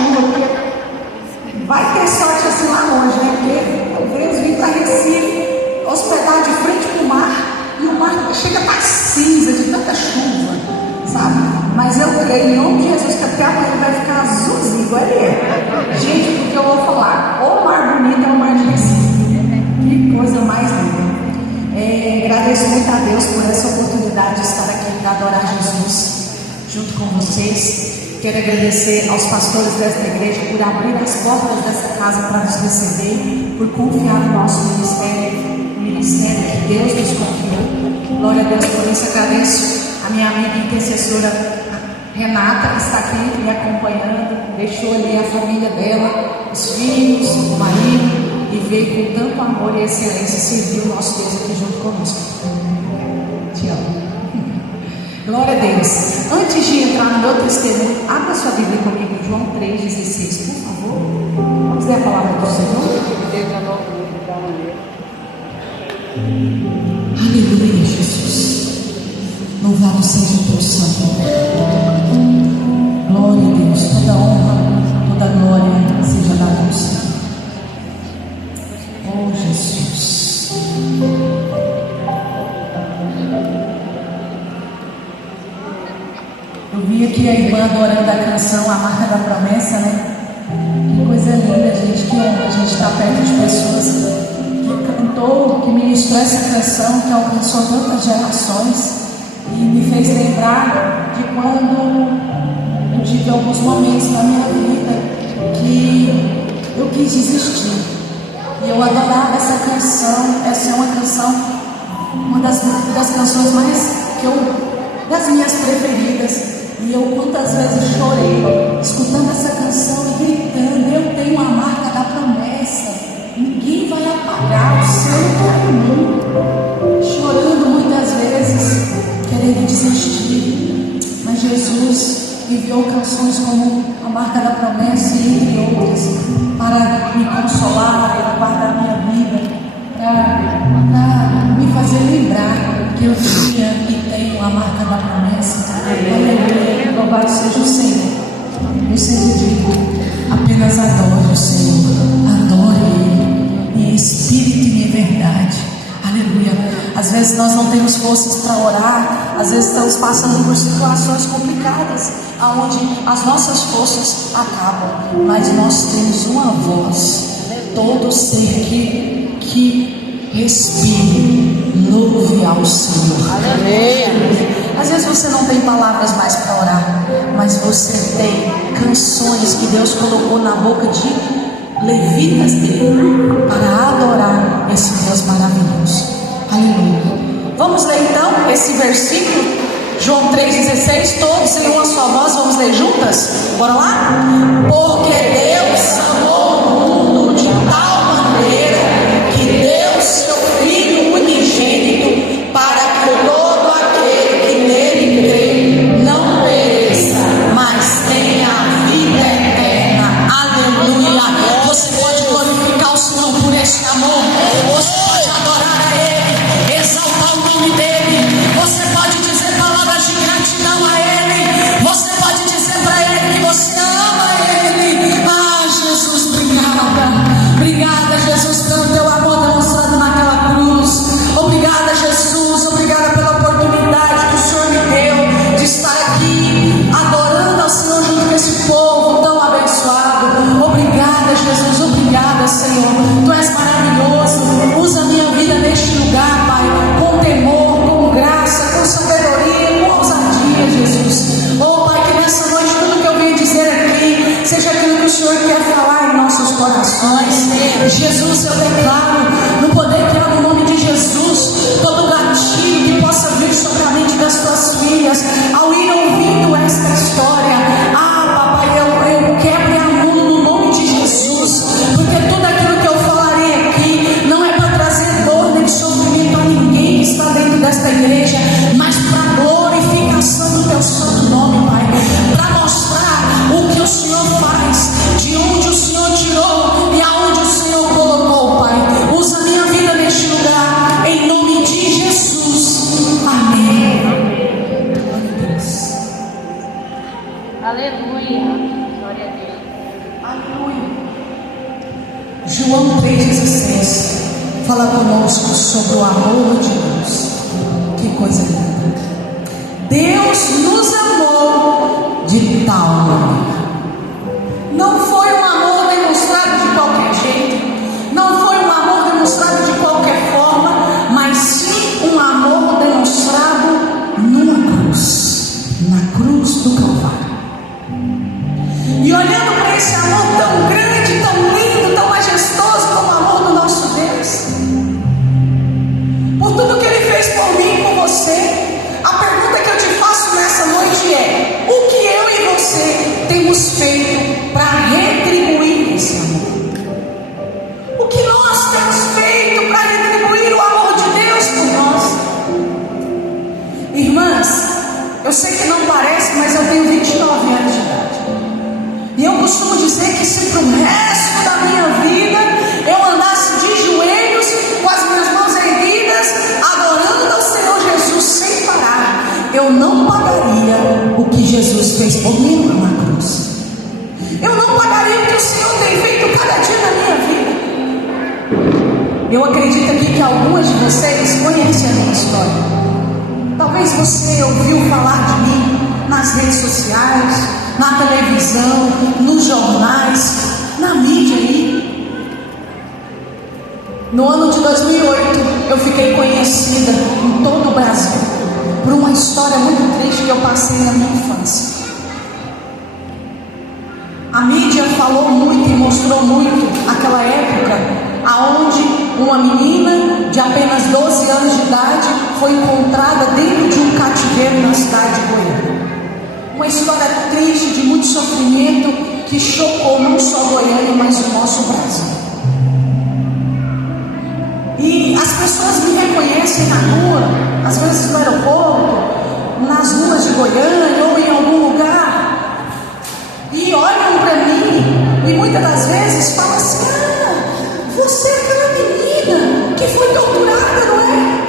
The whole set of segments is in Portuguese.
chuva, porque vai ter sorte assim lá longe, né? Porque eu vim para Recife, hospedar de frente para o mar, e o mar chega a estar cinza de tanta chuva, sabe? Mas eu creio em nome de Jesus que até amanhã vai ficar azulzinho, igual ele é. Gente, porque eu vou falar, o mar bonito é o mar de Recife. Que coisa mais linda. Agradeço muito a Deus por essa oportunidade de estar aqui para adorar Jesus junto com vocês. Quero agradecer aos pastores desta igreja por abrir as portas dessa casa para nos receber, por confiar no nosso ministério, o ministério que Deus nos confiou. Glória a Deus por isso. Agradeço a minha amiga intercessora Renata, que está aqui me acompanhando, deixou ali a família dela, os filhos, o marido, e veio com tanto amor e excelência servir o nosso Deus aqui junto conosco. Te amo. Glória a Deus. Antes de entrar no meu testemunho, abra sua Bíblia comigo, João 3,16, por favor. Vamos ler a palavra do Senhor. Aleluia, Jesus. Louvado seja o teu santo nome. Glória a Deus. Toda honra, toda glória seja dada ao Senhor. Oh, Jesus. Eu vi aqui a irmã adorando a canção A Marca da Promessa, né? Que coisa linda, gente. Que honra a gente estar perto de pessoas que cantou, que ministrou essa canção, que alcançou tantas gerações e me fez lembrar de quando eu tive alguns momentos na minha vida que eu quis desistir. E eu adorava essa canção. Essa é uma canção, uma das canções das minhas preferidas. E eu quantas vezes chorei, escutando essa canção e gritando: eu tenho a marca da promessa, ninguém vai apagar, o céu está em mim. Chorando muitas vezes, querendo desistir. Mas Jesus enviou canções como A Marca da Promessa e entre outras, para me consolar, para guardar minha vida, para me fazer lembrar que eu tinha e tenho a marca da promessa. Aleluia, louvado seja o Senhor. Eu sempre digo: apenas adore o Senhor, adore Ele em espírito e em verdade. Aleluia. Às vezes nós não temos forças para orar, às vezes estamos passando por situações complicadas, onde as nossas forças acabam, mas nós temos uma voz. Todo ser que respire, louve ao Senhor. Aleluia. Às vezes você não tem palavras mais para orar, mas você tem canções que Deus colocou na boca de levitas dele para adorar esse Deus maravilhoso. Aleluia. Vamos ler então esse versículo, João 3,16, todos em uma só voz, vamos ler juntas? Bora lá? Porque Deus amou o mundo de tal maneira que deu seu Filho unigênito, para que todo aquele que nele crê não pereça, mas tenha a vida eterna. Aleluia. Você pode glorificar o Senhor por esse amor, você pode adorar a Ele, exaltar o nome dEle, você pode dizer palavras de gratidão a Ele, você pode dizer para Ele que você ama Ele. Ah, Jesus, conosco sobre o amor de Deus. Que coisa linda! Deus nos amou de tal maneira. Não foi um amor demonstrado de qualquer jeito, não foi um amor demonstrado de qualquer forma, mas sim um amor demonstrado numa cruz, na cruz do Calvário. E olhando para esse amor tão grande, tão lindo, tão majestoso como o amor do nosso Deus, por tudo que Ele fez por mim e por você, a pergunta que eu te faço nessa noite é: o que eu e você temos feito para retribuir esse amor? O que nós temos feito para retribuir o amor de Deus por nós? Irmãs, eu sei que não parece, mas eu tenho 29 anos de idade. E eu costumo dizer que se para o resto da minha vida eu andasse de joelhos, com as minhas mãos erguidas, adorando ao Senhor Jesus sem parar, eu não pagaria o que Jesus fez por mim na cruz. Eu não pagaria o que o Senhor tem feito cada dia na minha vida. Eu acredito aqui que algumas de vocês conhecem a minha história. Talvez você ouviu falar de mim nas redes sociais, na televisão, nos jornais, na mídia aí. No ano de 2008, eu fiquei conhecida em todo o Brasil por uma história muito triste que eu passei na minha infância. A mídia falou muito e mostrou muito aquela época aonde uma menina de apenas 12 anos de idade foi encontrada dentro de um cativeiro na cidade de Goiânia. Uma história triste, de muito sofrimento, que chocou não só Goiânia, mas o nosso Brasil. E as pessoas me reconhecem na rua, às vezes no aeroporto, nas ruas de Goiânia ou em algum lugar, e olham para mim e muitas das vezes falam assim: você é aquela menina que foi torturada, não é?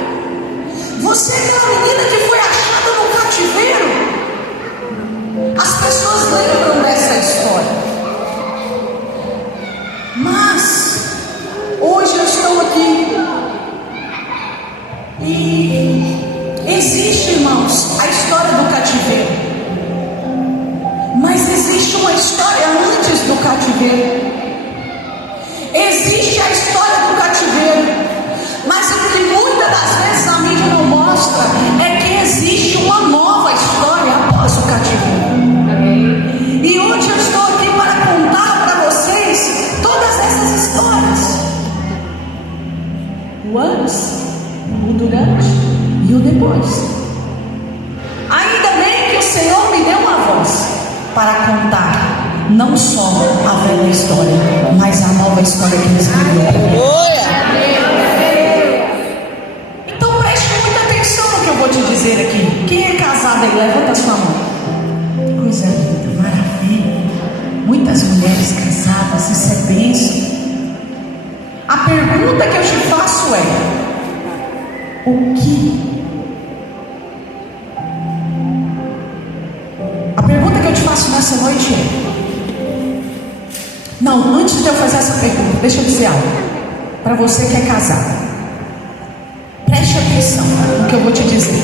Você é aquela menina que foi achada no cativeiro. As pessoas lembram dessa história. Mas hoje eu estou aqui e existe, irmãos, a história do cativeiro. Mas existe uma história antes do cativeiro. Existe a história do cativeiro, mas o que muitas das vezes a mídia não mostra é que existe uma nova história após o cativeiro. E hoje eu estou aqui para contar para vocês todas essas histórias: o antes, o durante e o depois. Ainda bem que o Senhor me deu uma voz para contar não só a velha história, mas a nova história que Ele escreveu. Então preste muita atenção no que eu vou te dizer aqui. Quem é casado aí, levanta a sua mão. Coisa linda, maravilha. Muitas mulheres casadas, isso é bênção. A pergunta que eu te faço é: o que? A pergunta que eu te faço nessa noite é: não, antes de eu fazer essa pergunta, deixa eu dizer algo para você que é casado. Preste atenção no que eu vou te dizer.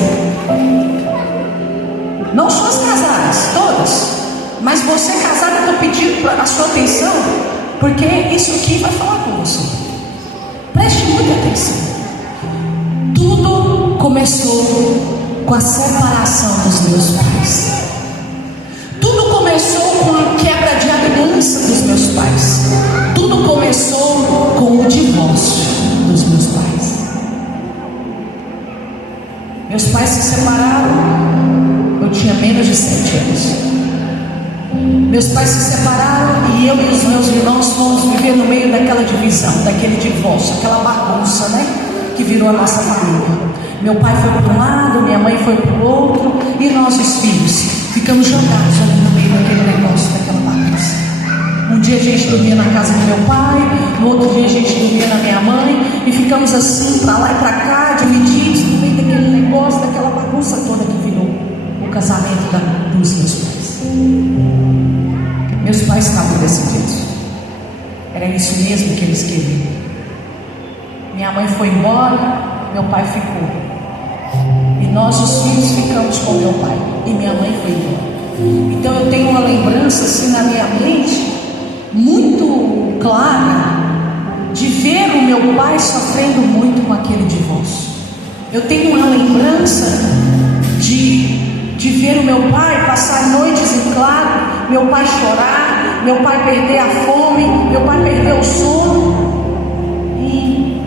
Não só as casadas, todas, mas você casado, eu estou pedindo a sua atenção, porque isso aqui vai falar com você. Preste muita atenção. Tudo começou com a separação dos meus pais. Tudo começou com a quebra de aliança dos meus pais. Tudo começou com o divórcio dos meus pais. Meus pais se separaram, eu tinha menos de 7 anos. Meus pais se separaram e eu e os meus irmãos fomos viver no meio daquela divisão, daquele divórcio, aquela bagunça, né? Que virou a nossa família. Meu pai foi para um lado, minha mãe foi para o outro, e nós, os filhos, ficamos jogados ali no meio daquele negócio, daquela bagunça. Um dia a gente dormia na casa do meu pai, no outro dia a gente dormia na minha mãe, e ficamos assim, para lá e para cá, divididos no meio daquele negócio, daquela bagunça toda que virou o casamento dos meus pais. Meus pais estavam decididos. Era isso mesmo que eles queriam. Minha mãe foi embora, meu pai ficou. E nós, os filhos, ficamos com meu pai. E minha mãe foi embora. Então eu tenho uma lembrança assim na minha mente, muito clara, de ver o meu pai sofrendo muito com aquele divórcio. Eu tenho uma lembrança de ver o meu pai passar noites em claro, meu pai chorar, meu pai perder a fome, meu pai perder o sono, e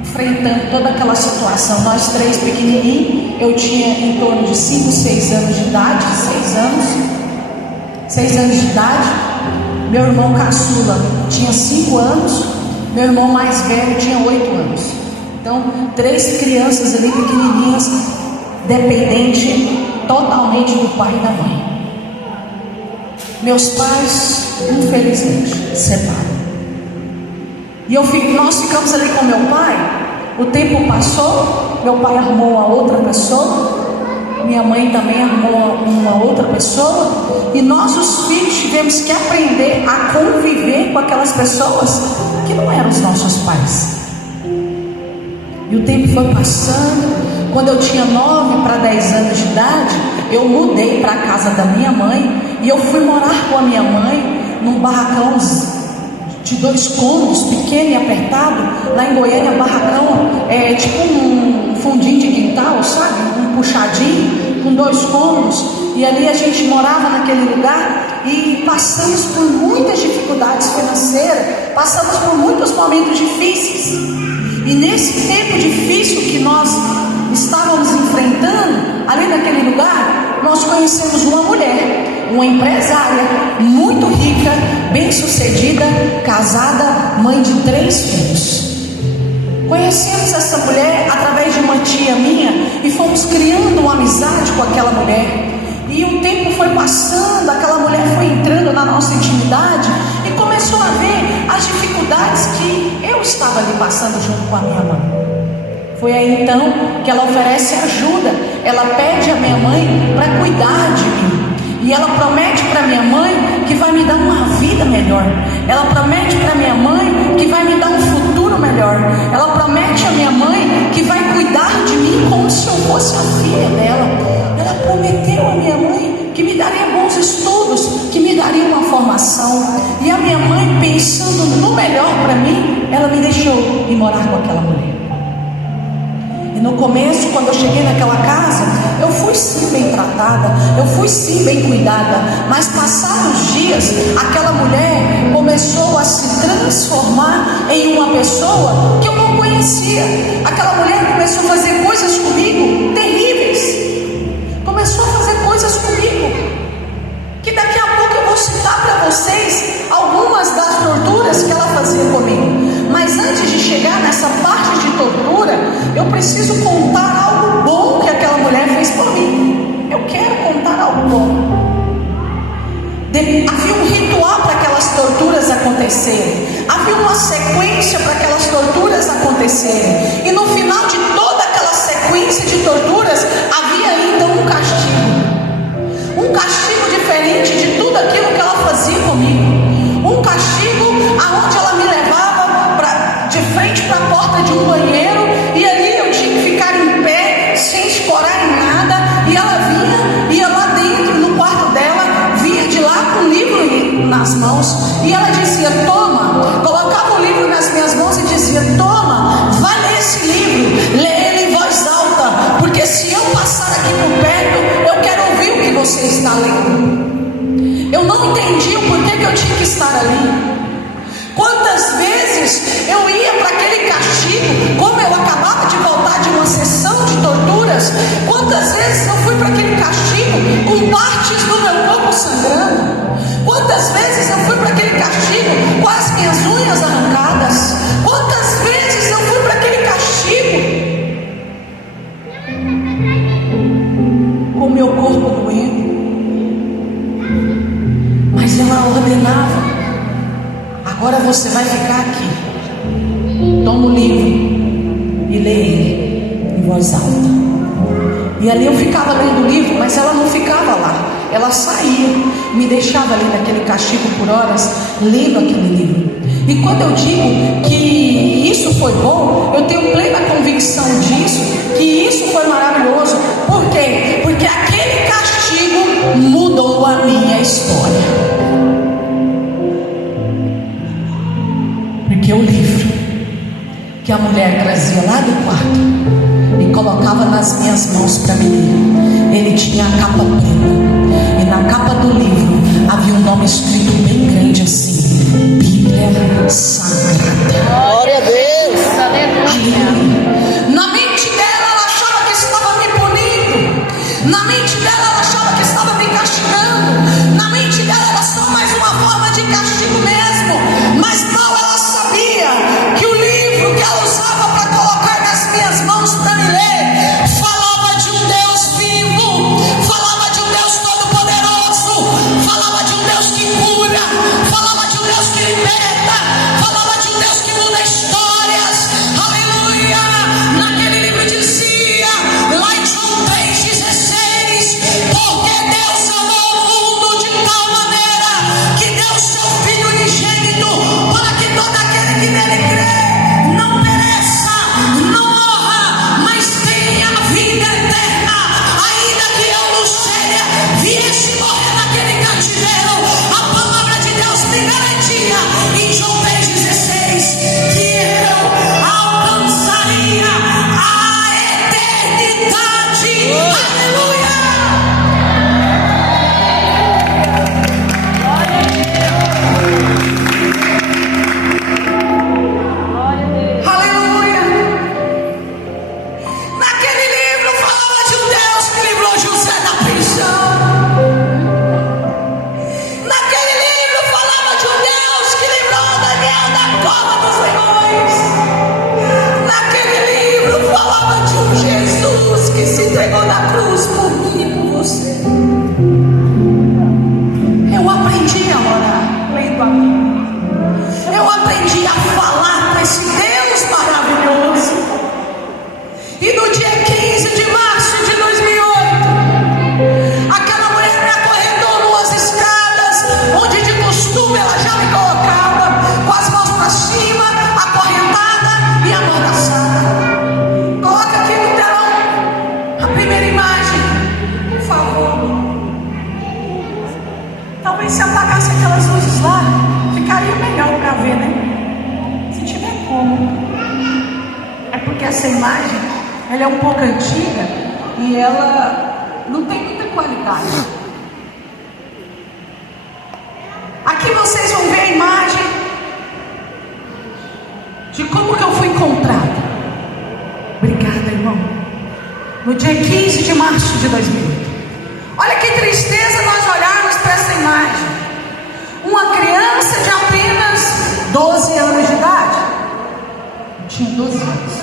enfrentando toda aquela situação. Nós três pequenininhos, eu tinha em torno de 5, 6 anos de idade, 6 anos de idade. Meu irmão caçula tinha 5 anos, meu irmão mais velho tinha 8 anos. Então, 3 crianças ali pequenininhas, dependentes totalmente do pai e da mãe. Meus pais, infelizmente, separaram. E nós ficamos ali com meu pai. O tempo passou, meu pai arrumou uma outra pessoa, minha mãe também arrumou uma outra pessoa, e nós, os filhos, tivemos que aprender a conviver com aquelas pessoas que não eram os nossos pais. E o tempo foi passando. Quando eu tinha 9 para 10 anos de idade, eu mudei para a casa da minha mãe, e eu fui morar com a minha mãe num barracão de 2 cômodos, pequeno e apertado. Lá em Goiânia, barracão é tipo um fundinho de quintal, sabe? Um puxadinho, com 2 cômodos. E ali a gente morava naquele lugar, e passamos por muitas dificuldades financeiras, passamos por muitos momentos difíceis. E nesse tempo difícil que nós estávamos enfrentando, ali naquele lugar, nós conhecemos uma mulher, uma empresária, muito rica, bem sucedida, casada, mãe de 3 filhos. Conhecemos essa mulher através de uma tia minha, e fomos criando uma amizade com aquela mulher. E o tempo foi passando, aquela mulher foi entrando na nossa intimidade, e começou a ver as dificuldades que eu estava ali passando junto com a minha mãe. Foi aí então que ela oferece ajuda. Ela pede a minha mãe para cuidar de mim, e ela promete para minha mãe que vai me dar uma vida melhor. Ela promete para minha mãe que vai me dar um futuro melhor. Ela promete a minha mãe que vai cuidar de mim como se eu fosse a filha dela. Ela prometeu a minha mãe que me daria bons estudos, que me daria uma formação. E a minha mãe, pensando no melhor para mim, ela me deixou ir morar com aquela mulher. E no começo, quando eu cheguei naquela casa, eu fui sim bem tratada, eu fui sim bem cuidada. Mas passados os dias, aquela mulher começou a se transformar em uma pessoa que eu não conhecia. Aquela mulher começou a fazer coisas comigo terríveis. Começou a fazer coisas comigo, que daqui a pouco eu vou citar para vocês algumas das torturas que ela fazia comigo. Mas antes de chegar nessa parte de tortura, eu preciso contar algo bom que aquela mulher fez por mim. Eu quero contar algo bom. Havia um ritual para aquelas torturas acontecerem. Havia uma sequência para aquelas torturas acontecerem. E no final de toda aquela sequência de torturas, havia ainda um castigo. Um castigo diferente de tudo aquilo que ela fazia comigo. Um castigo aonde ela me levava de frente para a porta de um banheiro, e ali eu tinha que ficar em pé, sem escorar em nada. E ela vinha, ia lá dentro no quarto dela, vinha de lá com o livro nas mãos, e ela dizia: toma, colocava o livro nas minhas mãos e dizia: toma, vai ler esse livro, lê ele em voz alta, porque se eu passar aqui por perto, eu quero ouvir o que você está lendo. Eu não entendi o porquê que eu tinha que estar ali. Quantas vezes eu ia para aquele castigo, como eu acabava de voltar de uma sessão de torturas, quantas vezes eu fui para aquele castigo com partes do meu corpo sangrando, quantas vezes eu fui para aquele castigo com as minhas unhas arrancadas, quantas vezes eu fui para aquele castigo com o meu corpo doendo. Mas ela ordenava: agora você vai ficar aqui, toma o livro e lê ele em voz alta. E ali eu ficava lendo o livro, mas ela não ficava lá, ela saía, me deixava ali naquele castigo por horas, lendo aquele livro. E quando eu digo que isso foi bom, eu tenho plena convicção disso, que isso foi maravilhoso. Por quê? Porque aquele castigo mudou a minha história. Porque o livro que a mulher trazia lá do quarto e colocava nas minhas mãos para me ler, ele tinha a capa preta, e na capa do livro havia um nome escrito bem grande assim: Bíblia Sagrada. Glória a Deus. Aleluia. Na mente dela, ela achava que estava me punindo. Na mente dela, ela achava que estava me castigando. Na mente dela, era só mais uma forma de castigo mesmo. Mas não, ela sabia que o livro que ela usava para colocar nas minhas mãos para me ler falava de um Deus vivo, falava de um Deus todo-poderoso, falava de um Deus que cura, falava de um Deus que liberta, falava de um Deus que muda histórias. Aleluia. Naquele livro dizia, lá em João 3,16, porque Deus amou o mundo de tal maneira que deu seu Filho unigênito, para que todo aquele que nele crê não pereça, não morra, mas tenha vida eterna. Ainda que eu, Lucélia, viesse morrer naquele cativeiro, a palavra de Deus me garantia em João 3,16 que eu alcançaria a eternidade. Aleluia. Aleluia. Naquele livro falava de um Deus que livrou José da prisão. Naquele livro falava de um Deus que livrou Daniel da cova dos leões. Naquele livro falava de um Jesus que se entregou na cruz por mim e por você. Eu aprendi a orar lendo a Bíblia. Eu aprendi a falar para esse Deus maravilhoso. E no dia 15 de março de 2008, aquela mulher me acorrentou numas escadas, onde de costume ela já me colocava, com as mãos para cima, acorrentada e amordaçada. Coloca aqui no telão a primeira imagem, por favor. Talvez se apagasse aquelas luzes lá, ficaria melhor para ver, né? Se tiver como. É porque essa imagem, ela é um pouco antiga e ela não tem muita qualidade. Aqui vocês vão ver a imagem de como que eu fui encontrada. Obrigada, irmão. No dia 15 de março de 2008. Olha que tristeza nós olharmos para essa imagem. Uma criança de apenas 12 anos de idade. Eu tinha 12 anos.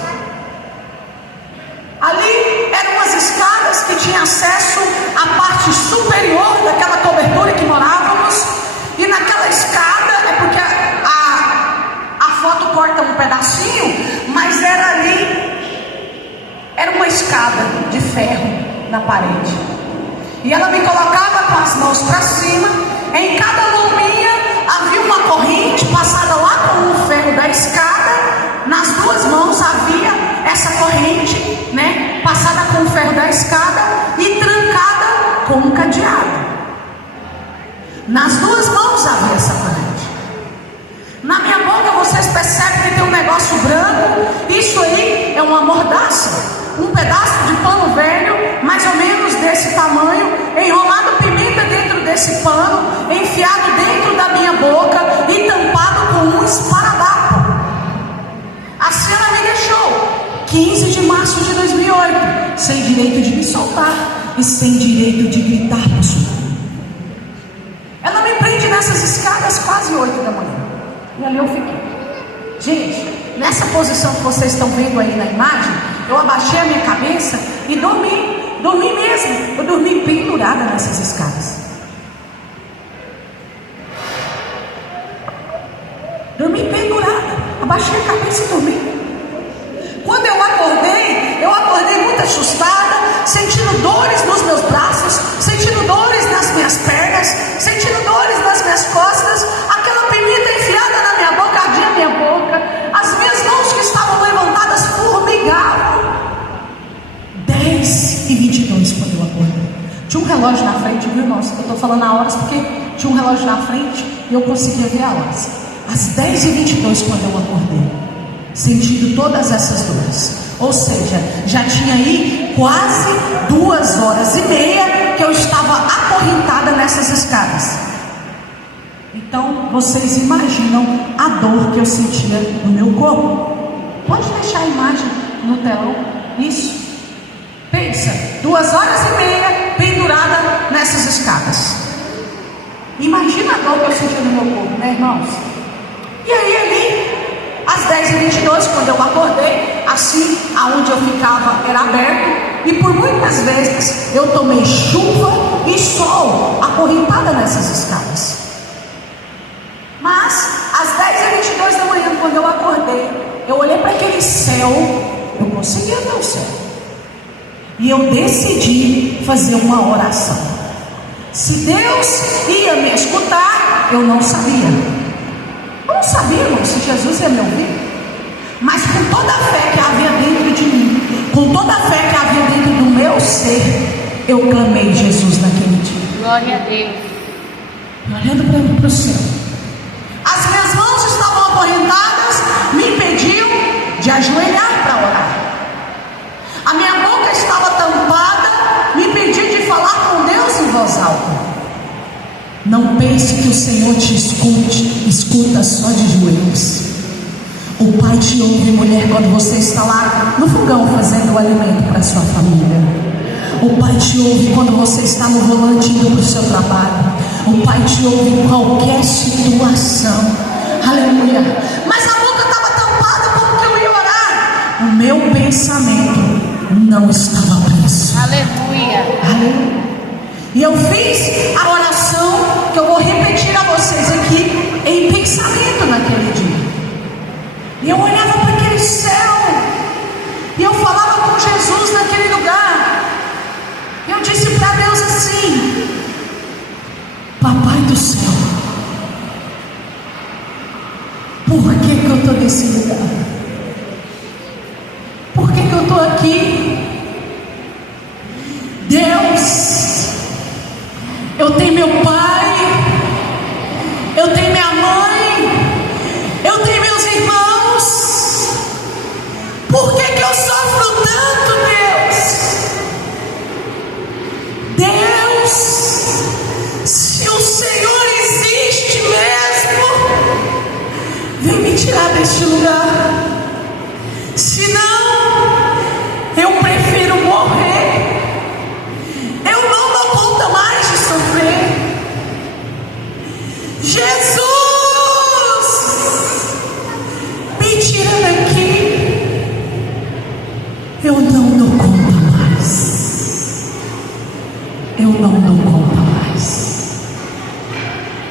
Ali eram umas escadas que tinham acesso à parte superior daquela cobertura que morávamos. E naquela escada, é porque a foto corta um pedacinho, mas era ali, era uma escada de ferro na parede. E ela me colocava com as mãos para cima. Em cada lombinha havia uma corrente passada lá com o ferro da escada. Nas duas mãos havia essa corrente, né, passada com o ferro da escada e trancada com um cadeado. Nas duas mãos havia essa corrente. Na minha boca vocês percebem que tem um negócio branco. Isso aí é uma mordaça, um pedaço de pano velho, mais ou menos desse tamanho, enrolado pimenta dentro desse pano, enfiado dentro da minha boca e tampado com um esparadrapo. Assim ela me deixou, 15 de março de 2008, sem direito de me soltar e sem direito de gritar por socorro. Ela me prende nessas escadas quase 8 da manhã. E ali eu fiquei. Gente, nessa posição que vocês estão vendo aí na imagem, eu abaixei a minha cabeça e dormi mesmo. Eu dormi pendurada nessas escadas. Dormi pendurada, abaixei a cabeça e dormi. Quando eu acordei muito assustada, sentindo dores nos meus braços, sentindo dores nas minhas pernas, sentindo dores nas minhas costas, aquela pimenta enfiada na minha boca, ardia a minha boca, as minhas mãos que um relógio na frente, viu, irmãos? Eu estou falando a horas porque tinha um relógio na frente e eu conseguia ver a horas. Às 10h22, quando eu acordei, sentindo todas essas dores. Ou seja, já tinha aí quase 2h30 que eu estava acorrentada nessas escadas. Então, vocês imaginam a dor que eu sentia no meu corpo. Pode deixar a imagem no telão. Isso. Pensa, 2h30 pendurada nessas escadas. Imagina a dor que eu sentia no meu corpo, né, irmãos? E aí ali, às 10h22, quando eu acordei, assim, aonde eu ficava era aberto, e por muitas vezes eu tomei chuva e sol acorrentada nessas escadas. Mas às 10h22 da manhã, quando eu acordei, eu olhei para aquele céu, eu conseguia ver o céu, e eu decidi fazer uma oração. Se Deus ia me escutar, eu não sabia. Eu não sabia, irmão, se Jesus ia me ouvir. Mas com toda a fé que havia dentro de mim, com toda a fé que havia dentro do meu ser, eu clamei Jesus naquele dia. Glória a Deus. Olhando para o céu. As minhas mãos estavam acorrentadas, me impediam de ajoelhar para orar. A minha boca estava tampada, me impedia de falar com Deus em voz alta. Não pense que o Senhor te escuta só de joelhos. O Pai te ouve, mulher, quando você está lá no fogão fazendo o alimento para a sua família. O Pai te ouve quando você está no volante indo para o seu trabalho. O Pai te ouve em qualquer situação. Aleluia. Mas a boca estava tampada, como que eu ia orar? O meu pensamento não estava preso. Aleluia. Aleluia. E eu fiz a oração que eu vou repetir a vocês aqui em pensamento naquele dia. E eu olhava para aquele céu, e eu falava com Jesus naquele lugar. Eu disse para Deus assim: Papai do céu, por que eu estou nesse lugar? Por que eu estou aqui? Deus, eu tenho meu pai, eu tenho minha mãe, eu tenho meus irmãos. Por que eu sofro tanto, Deus? Deus, se o Senhor existe mesmo, vem me tirar deste lugar. Se não, eu prefiro morrer. Eu não dou conta mais de sofrer. Jesus, me tira daqui. Eu não dou conta mais. Eu não dou conta mais.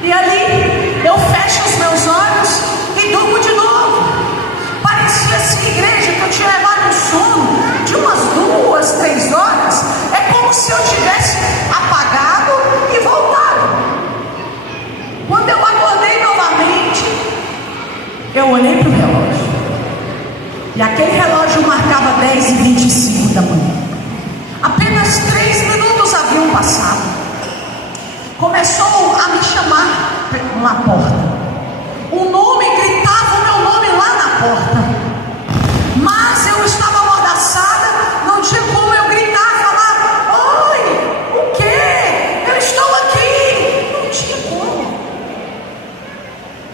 E ali eu fecho os meus olhos e durmo de novo. Parecia assim, igreja, que eu tinha levado um sono de umas 2, 3 horas. É como se eu tivesse apagado e voltado. Quando eu acordei novamente, eu olhei para o relógio, e aquele relógio marcava 10h25 da manhã. Apenas 3 minutos haviam passado. Começou a me chamar na porta. O nome, gritava o meu nome lá na porta. Mas eu estava amordaçada, não tinha como eu gritar e falar: oi, o quê? Eu estou aqui. Não tinha como.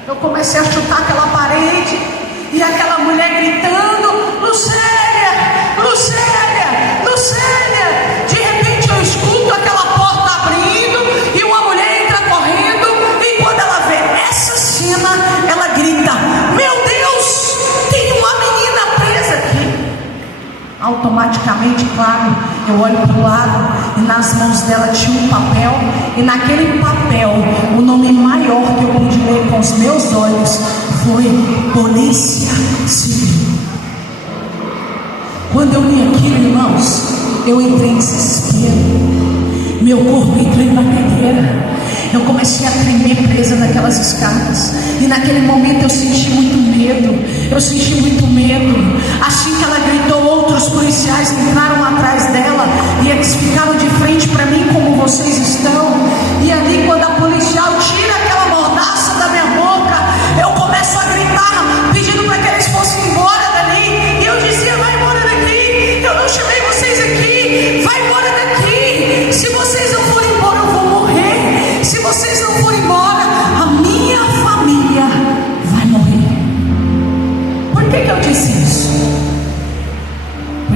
Eu comecei a chutar aquela parede, e aquela mulher gritando: Lucélia, Lucélia, Lucélia. De repente eu escuto aquela porta abrindo e uma mulher entra correndo, e quando ela vê essa cena, ela grita: meu Deus, tem uma menina presa aqui. Automaticamente, claro, eu olho para o lado, e nas mãos dela tinha um papel, e naquele papel, o nome maior que eu pude ler com os meus olhos foi Polícia Civil. Quando eu li aquilo, irmãos, eu entrei em desespero. Meu corpo entrou em batedeira. Eu comecei a tremer presa naquelas escadas. E naquele momento eu senti muito medo. Eu senti muito medo. Assim que ela gritou, outros policiais entraram atrás dela. E eles ficaram de frente para mim, como você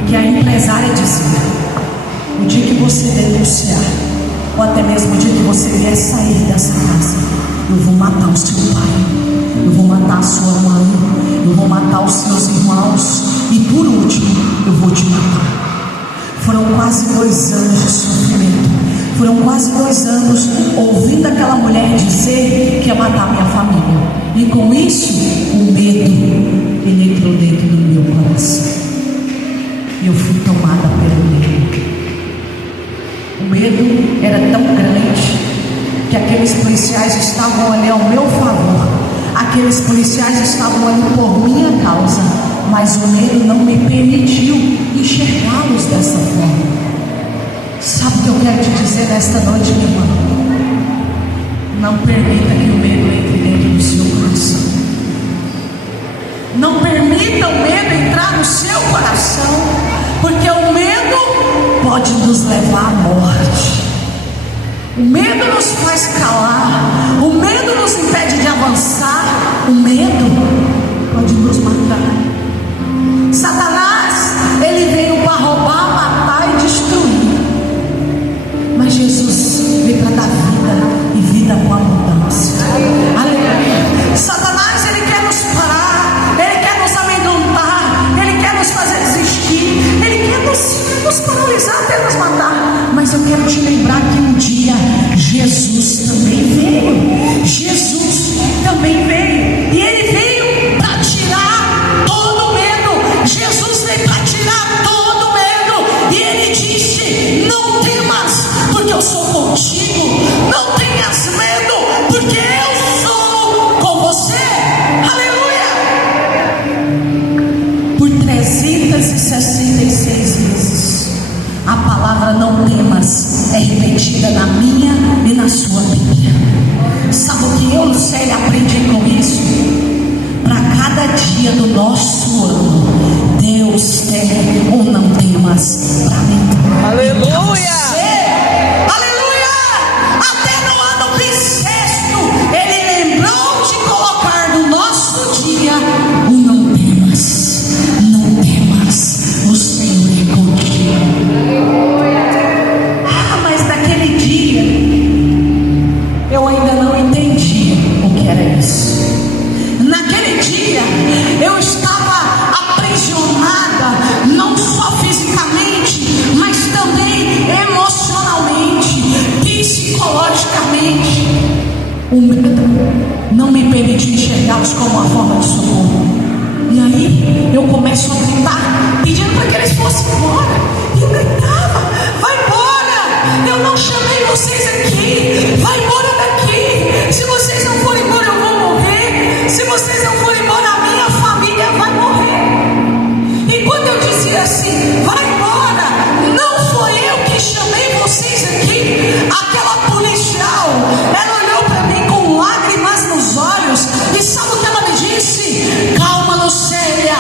Porque a empresária dizia: o dia que você denunciar, ou até mesmo o dia que você vier sair dessa casa, eu vou matar o seu pai, eu vou matar a sua mãe, eu vou matar os seus irmãos, e por último, eu vou te matar. Foram quase 2 anos de sofrimento, foram quase 2 anos ouvindo aquela mulher dizer que ia matar minha família, e com isso, o medo, ele entrou dentro do meu coração, e eu fui tomada pelo medo. O medo era tão grande que aqueles policiais estavam ali ao meu favor, aqueles policiais estavam ali por minha causa, mas o medo não me permitiu enxergá-los dessa forma. Sabe o que eu quero te dizer nesta noite, minha irmã? Não permita que o medo entre dentro do seu coração. Não permita o medo entrar no seu coração, porque o medo pode nos levar à morte. O medo nos faz calar, o medo nos impede de avançar, o medo pode nos matar. Satanás, ele veio para roubar, matar e destruir, mas Jesus veio para dar vida, e vida com abundância. Aleluia. Satanás, ele quer nos parar, ele quer nos amedrontar, ele quer nos fazer desistir, ele quer nos paralisar até nos matar. Mas eu quero te lembrar que um dia Jesus também veio. Jesus também veio, e ele veio para tirar todo medo. Jesus veio para tirar todo medo, e ele disse: não temas, porque eu sou contigo. Não tenhas medo, porque eu sou com você. Aleluia. Por 366 vezes a palavra não temas é repetida na minha e na sua Bíblia. Sabe o que eu, Célia, aprendi com isso? Para cada dia do nosso ano, Deus tem um não temas para mim. Aleluia! Aleluia! Até no ano bissexto, Ele lembrou de colocar no nosso dia um não temas, não temas, o Senhor é contigo. Mas naquele dia, eu ainda não entendi o que era isso. Naquele dia, eu estava aprisionada, não só fisicamente, mas também emocionalmente, psicologicamente. O medo não me permitiu enxergá-los como uma forma de socorro. E aí eu começo a gritar, pedindo para que eles fossem embora. E eu gritava: vai embora, eu não chamei vocês aqui, vai embora daqui. Se vocês não forem embora, eu vou morrer. Se vocês não forem embora, a minha família vai morrer. E quando eu dizia assim: vai embora, não foi eu que chamei vocês aqui, aquela policial, ela olhou para mim com lágrimas nos olhos, e sabe o que ela me disse? Calma, Lucélia,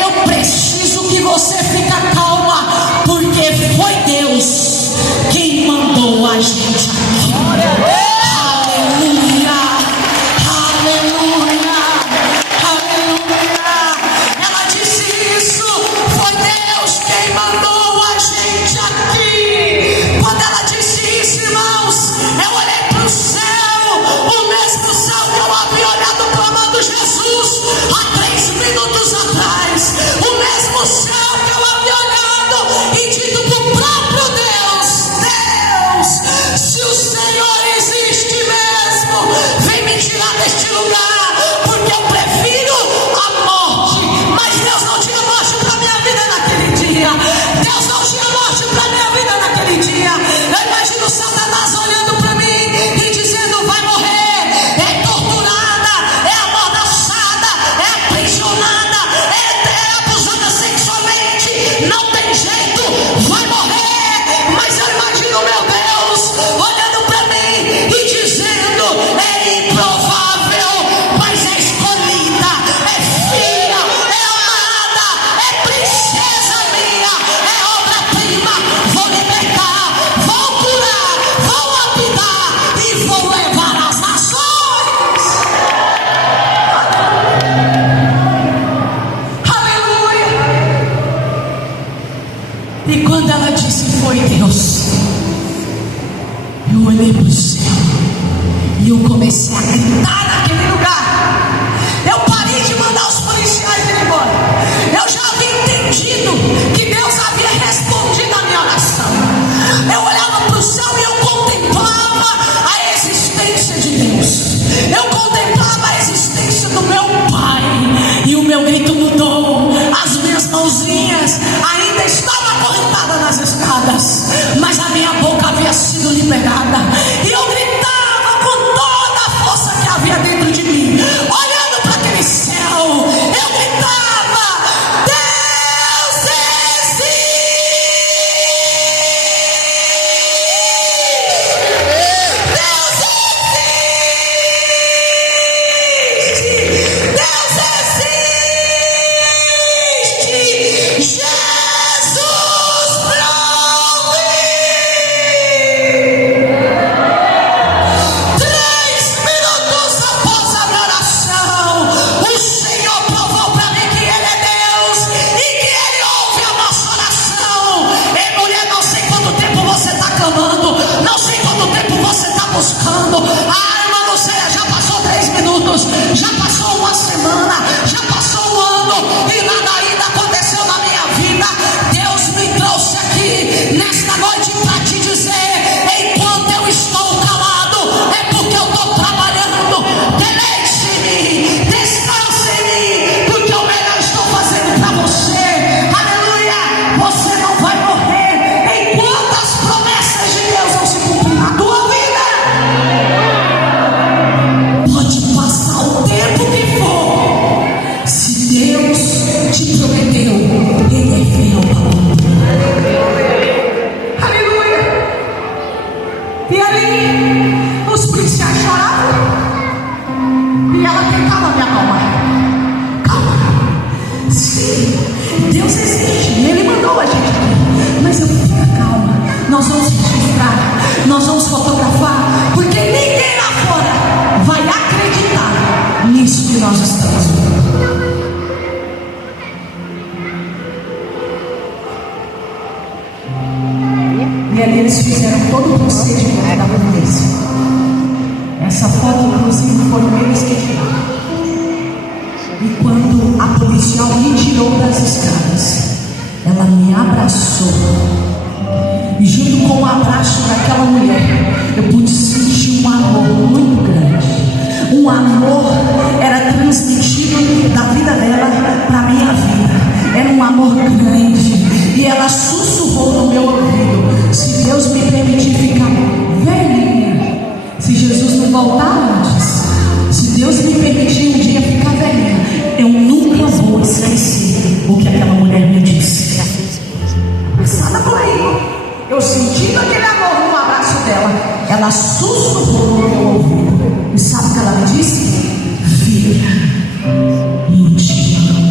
eu preciso que você fique calma, porque foi Deus quem mandou a gente aqui. Aleluia, aleluia, aleluia. Ela disse isso: foi Deus quem mandou a gente aqui. Quando ela disse isso, irmãos, eu olhei para o céu, o mesmo céu que eu havia olhado clamando Jesus há 3 minutos atrás, o mesmo céu que eu havia olhado e dito para o próprio Deus: Deus, se o Senhor existe mesmo, vem me tirar deste lugar, porque eu prefiro a morte. Mas Deus não tinha morte para minha vida naquele dia. Deus não tinha morte para minha vida naquele dia. Eu imagino Satanás olhando para mim e dizendo: vai morrer, é torturada, é amordaçada, é aprisionada, é abusada sexualmente. E quando ela disse foi Deus, eu olhei para o céu e eu comecei a gritar naquele lugar. Eu parei de mandar os policiais ir embora. Eu já havia entendido que Deus havia respondido a minha oração. Eu olhava para o céu e eu contemplava a existência de Deus. Eu contemplava a existência do meu Pai. E o meu grito mudou. As minhas mãozinhas ainda estavam acorrentadas nas escadas, mas a minha boca havia sido liberada. E eu gritava com toda a força que havia dentro de mim, olhando para aquele céu. Eu gritava: Deus existe! Deus existe! Deus existe! Jesus prove! 3 minutos após a minha oração, o Senhor provou para mim que Ele é Deus e que Ele ouve a nossa oração. Ei, mulher, não sei quanto tempo você está clamando, não sei quanto tempo você está buscando. Irmã Lucélia, já passou 3 minutos, já passou uma semana, já passou um ano e nada ainda aconteceu na minha vida. Deus me trouxe aqui nesta noite para te dizer: enquanto eu estou calado, é porque eu estou trabalhando. Deleite em mim, descanse em mim, porque o melhor estou fazendo para você. Aleluia! Você não vai morrer enquanto as promessas de Deus não se cumprirem na tua vida. Pode passar o tempo que for, se Deus te prometeu, Ele é fiel para cumprir. Aleluia! E ali os policiais choravam e ela tentava me acalmar. Calma, sim, Deus existe, Ele mandou a gente aqui, mas eu fica calma, nós vamos registrar, nós vamos fotografar, porque ninguém lá fora vai acreditar nisso que nós estamos vendo. E ali eles fizeram todo o procedimento da polícia. Essa foto, inclusive, foram eles que tiraram. E quando a policial me tirou das escadas, ela me abraçou. E junto com o abraço daquela mulher, eu pude sentir um amor muito grande. Um amor era transmitido da vida dela para a minha vida. Era um amor grande. E ela sussurrou no meu ouvido: se Deus me permitir ficar velhinha, se Jesus não voltar antes, se Deus me permitir um dia ficar velhinha, eu nunca vou esquecer o que aquela mulher me disse. Pensada comigo, eu sentindo aquele amor no abraço dela, ela sussurrou no meu ouvido. E sabe o que ela me disse? Filha, eu te amo.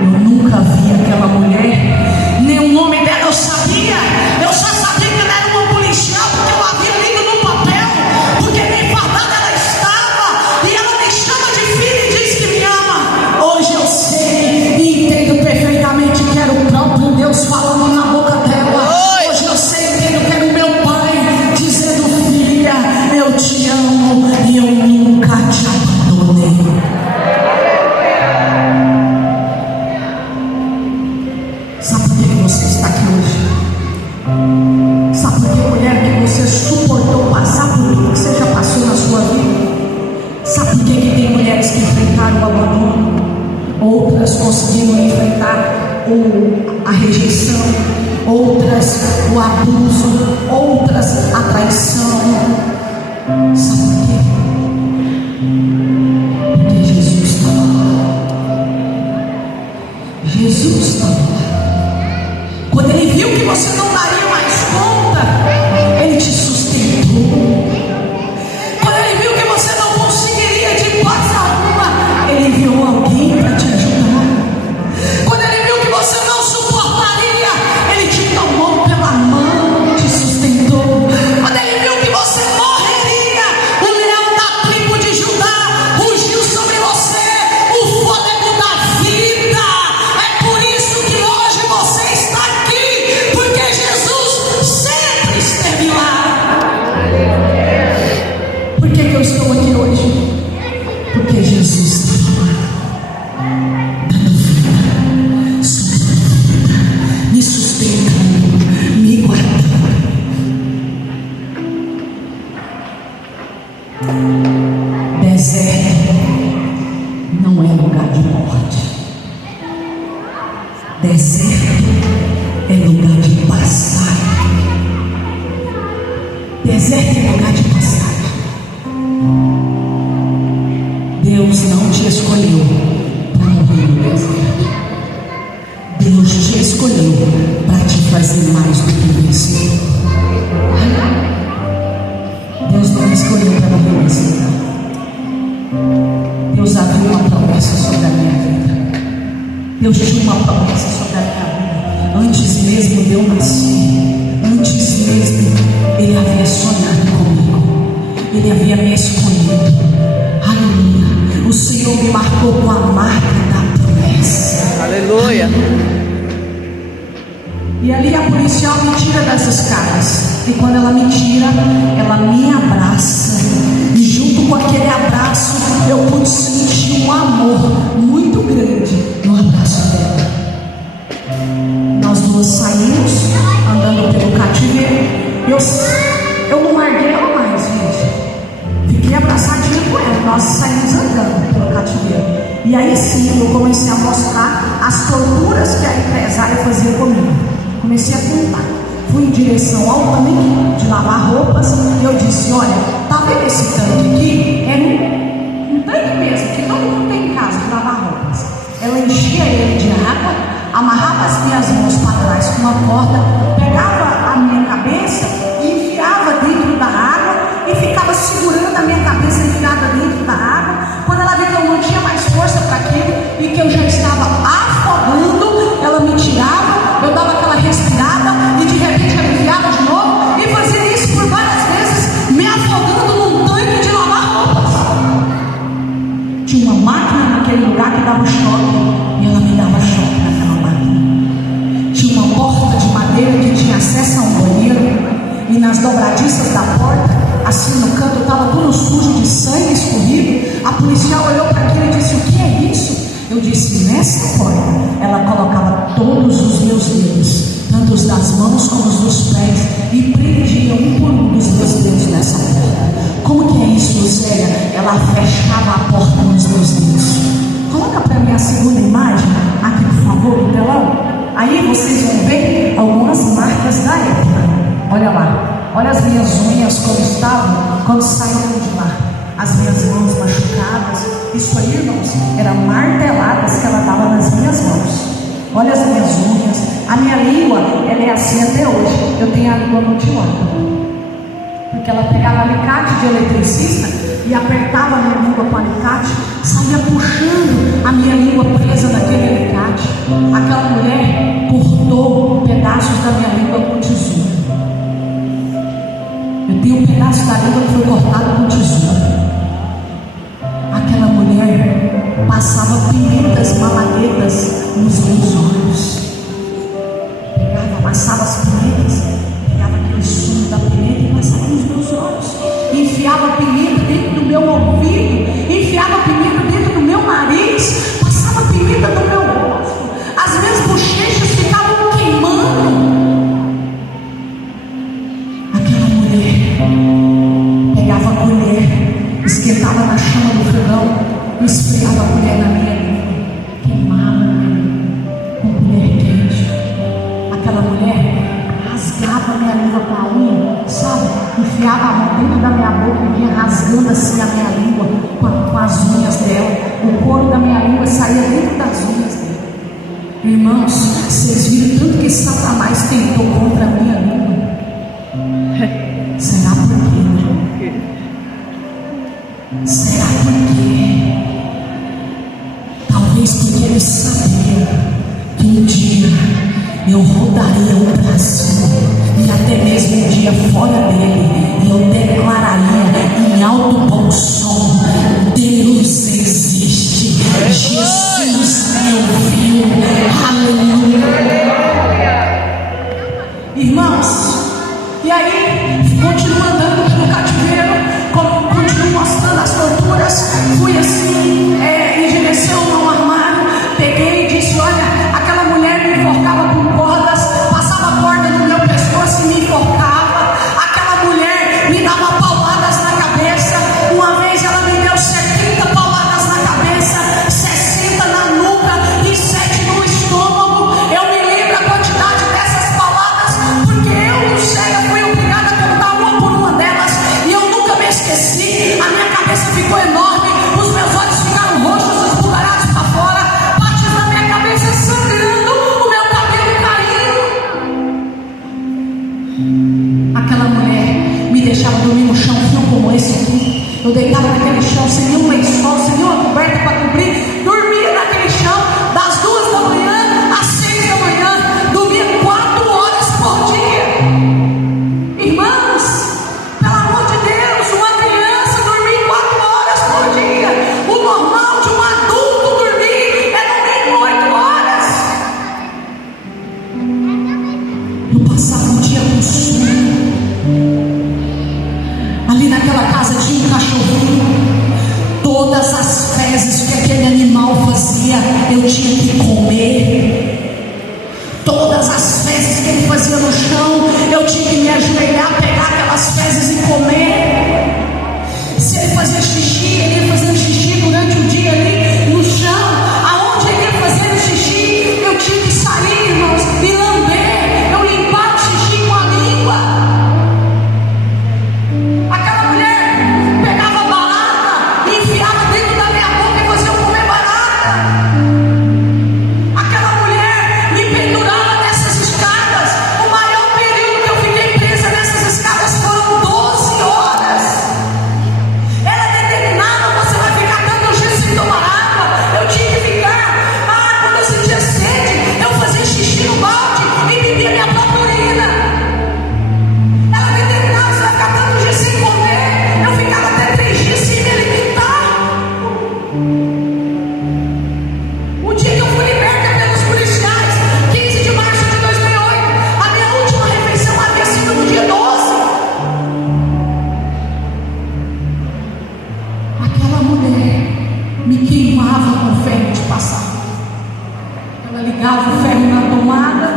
Eu nunca vi aquela mulher, nem o nome dela eu sabia. Eu só sabia que ela era uma policial, porque eu havia lido no papel, porque bem fardada ela estava. E ela me chama de filha e diz que me ama. Hoje eu sei e entendo perfeitamente que era o próprio Deus falando na boca dela. Hoje eu sei e entendo que era o meu Pai dizendo: filha, eu te amo e eu nunca te abandonei. Sabe por que você está aqui hoje? Sabe por que, mulher, que você suportou passar por tudo que você já passou na sua vida? Sabe por que tem mulheres que enfrentaram o abandono, outras conseguiram enfrentar a rejeição, outras o abuso, outras a traição? Sabe por quê? Porque Jesus está lá. Jesus está lá. Quando Ele viu que você não daria mais conta, Ele te sustentou. Quando Ele viu que você não conseguiria de hipótese alguma, Ele enviou alguém para te ajudar. Quando Ele viu que você não suportaria, Ele te tomou pela mão, te sustentou. Quando Ele viu que você morreria, o leão da tribo de Judá rugiu sobre você, o fôlego da vida. É por isso que hoje você está Deserto é lugar de passagem. Deserto é lugar de passagem. Deus não te escolheu para morrer no deserto. Deus te escolheu para te fazer mais do que vencedor. Deus não me escolheu para morrer vencedor. Deus abriu uma promessa sobre a minha vida. Deus tinha uma promessa sobre a minha vida. Antes mesmo de eu nascer, antes mesmo, Ele havia sonhado comigo. Ele havia me escolhido. Aleluia. O Senhor me marcou com a marca da promessa. Aleluia. E ali a policial me tira das escadas. E quando ela me tira, ela me abraça. E junto com aquele abraço, eu pude sentir um amor muito grande no abraço dela. Nós duas saímos, andando pelo cativeiro. Eu não larguei ela mais, gente. Fiquei abraçadinha com ela. Nós saímos andando pelo cativeiro. E aí sim, eu comecei a mostrar as torturas que a empresária fazia comigo. Comecei a contar. Fui em direção ao tanque de lavar roupas. E eu disse: olha, tá vendo esse tanque aqui? É um tanque mesmo, que todo mundo tem em casa de lavar roupas. Ela enchia ele de água, amarrava as minhas mãos para trás com uma corda, pegava a minha cabeça e enfiava dentro da água e ficava segurando a minha cabeça enfiada dentro da água. Quando ela viu que eu não tinha mais força para aquilo e que eu já estava afogando, ela me tirava, eu dava aquela respirada e de repente ela enfiava de novo e fazia isso por várias vezes, me afogando num tanque de lavar roupas. Tinha uma máquina naquele lugar que dava choque e ela me dava choque naquela máquina. Tinha uma porta de madeira que tinha acesso a um banheiro e nas dobradiças da porta, assim no canto, estava tudo sujo de sangue escorrido. A policial olhou para aquilo e disse: o que é isso? Eu disse: nessa porta ela colocava todos os meus dedos, tanto os das mãos como os dos pés, e prendia um por um dos meus dedos nessa porta. Como que é isso, Zélia? Ela fechava a porta nos meus dedos. Coloca para mim a segunda imagem aqui, por favor, no telão. Aí vocês vão ver algumas marcas da época. Olha lá, olha as minhas unhas como estavam quando saíram de lá. As minhas mãos machucadas. Isso aí, irmãos, eram marteladas que ela dava nas minhas mãos. Olha as minhas unhas. A minha língua, ela é assim até hoje. Eu tenho a língua mutilada. Porque ela pegava alicate de eletricista e apertava a minha língua com alicate, saía puxando a minha língua presa naquele alicate. Aquela mulher cortou pedaços da minha língua com tesoura. Eu tenho um pedaço da língua que foi cortado com tesoura. Aquela mulher passava pimentas malaguetas nos meus olhos. Pegava, amassava as pimentas, pegava aquele sumo da pimenta e passava nos meus olhos. Enfiava pimenta dentro do meu ouvido, enfiava pimenta dentro do meu nariz, passava pimenta no meu rosto. As minhas bochechas ficavam queimando. Aquela mulher pegava a colher, esquentava na chama do fogão, esfriava a colher na minha língua, queimava na minha língua com colher quente. Aquela mulher rasgava a minha língua com a unha, sabe? Enfiava a mão dentro da minha boca e vinha rasgando assim a minha língua com as unhas dela. O couro da minha língua saía dentro das unhas dela. Irmãos, vocês viram tanto que Satanás tentou contra a minha língua? Será por quê? Será por quê? Talvez porque ele sabia que um dia eu rodaria o Brasil e até mesmo um dia fora dele, e eu declararia em alto bom som: Deus existe, Jesus me ouviu, aleluia. Irmãos, e aí continuo andando pelo cativeiro, continuo mostrando as torturas. Fui assim em direção ao armário, peguei e disse: olha, aquela mulher me enforcava com cordas, passava a corda no meu pescoço e me enforcava. Aquela mulher me dava pauladas na cabeça. Uma vez ela me deu 70 pauladas na cabeça, 60 na nuca e ligava o ferro na tomada,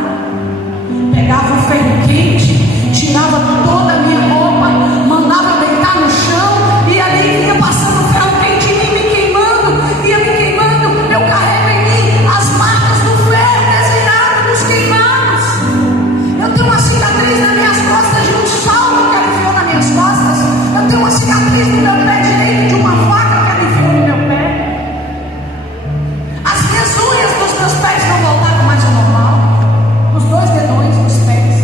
pegava o ferro quente, tirava toda a minha roupa, mandava deitar no chão, e ali ia passando o ferro quente em mim, me queimando, ia me queimando. Eu carrego em mim as marcas do ferro desenhado dos queimados. Eu tenho uma cicatriz nas minhas costas de um salvo que aliviou nas minhas costas. Eu tenho uma cicatriz no meu pé direito de uma faca que aliviou no meu pé. As minhas unhas dos meus pés não voltaram mais ao normal. Os 2 dedões dos pés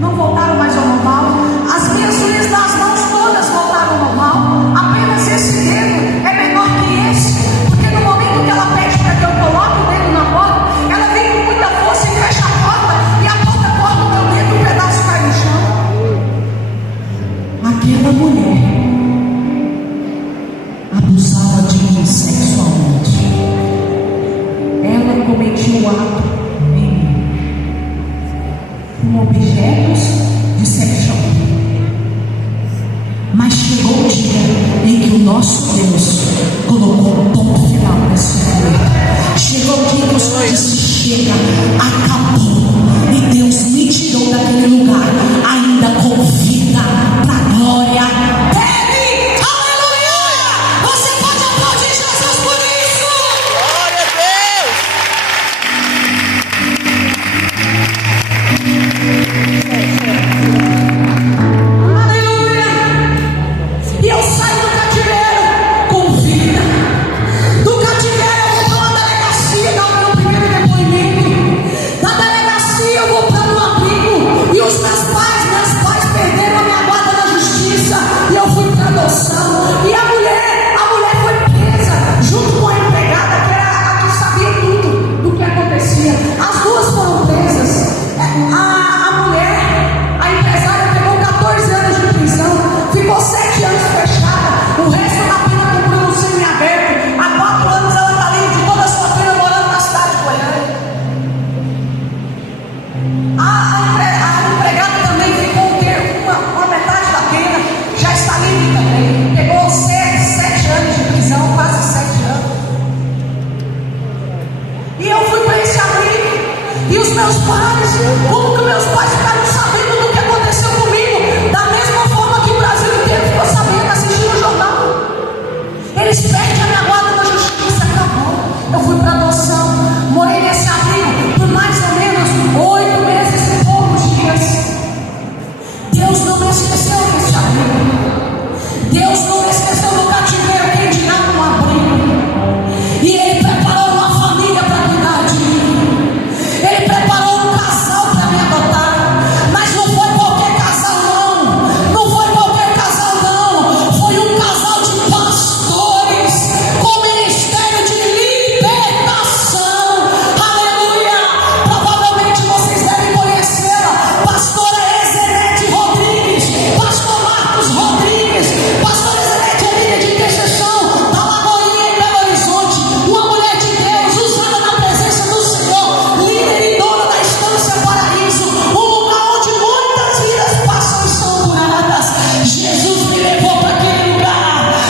não voltaram mais ao normal. As minhas unhas das mãos todas voltaram ao normal. Apenas esse dedo é menor que esse, porque no momento que ela pede para que eu coloque o dedo na porta, ela vem com muita força e fecha a porta, e a porta corta o meu dedo e um pedaço cai no chão. Aquela mulher abusava de mim sexualmente. Ela cometia o ato em mim com objetos de sexo. Mas chegou o dia em que o nosso Deus colocou um ponto final nesse momento. Chegou o dia que o Senhor disse: chega, acabou. E Deus me tirou daquele lugar, ainda com vida, para a glória dele. Aleluia! Você pode aplaudir Jesus por isso? Glória a Deus! Aleluia! E eu saio do cativeiro com vida. Do cativeiro eu vou para uma delegacia dar o meu primeiro depoimento. Da delegacia eu vou para um abrigo. E os meus pais perderam a minha guarda na justiça. E eu fui para adoção. E a mulher foi presa junto com a empregada, que era a que sabia tudo do que acontecia. As duas foram presas. A mulher, a empresária, pegou 14 anos de prisão, ficou 7 anos fechada, o resto da pena cumpriu no semiaberto. Há 4 anos ela está livre de toda a sua pena, morando na cidade de Goiânia. A empregada também ficou uma metade da pena, já está livre também. Pegou 7 anos de prisão, quase 7 anos. E eu fui para esse abrigo. E os meus pais, como que meus pais ficaram sabendo do que aconteceu comigo? Da mesma forma que o Brasil inteiro ficou sabendo, assistindo o jornal. Eles perdem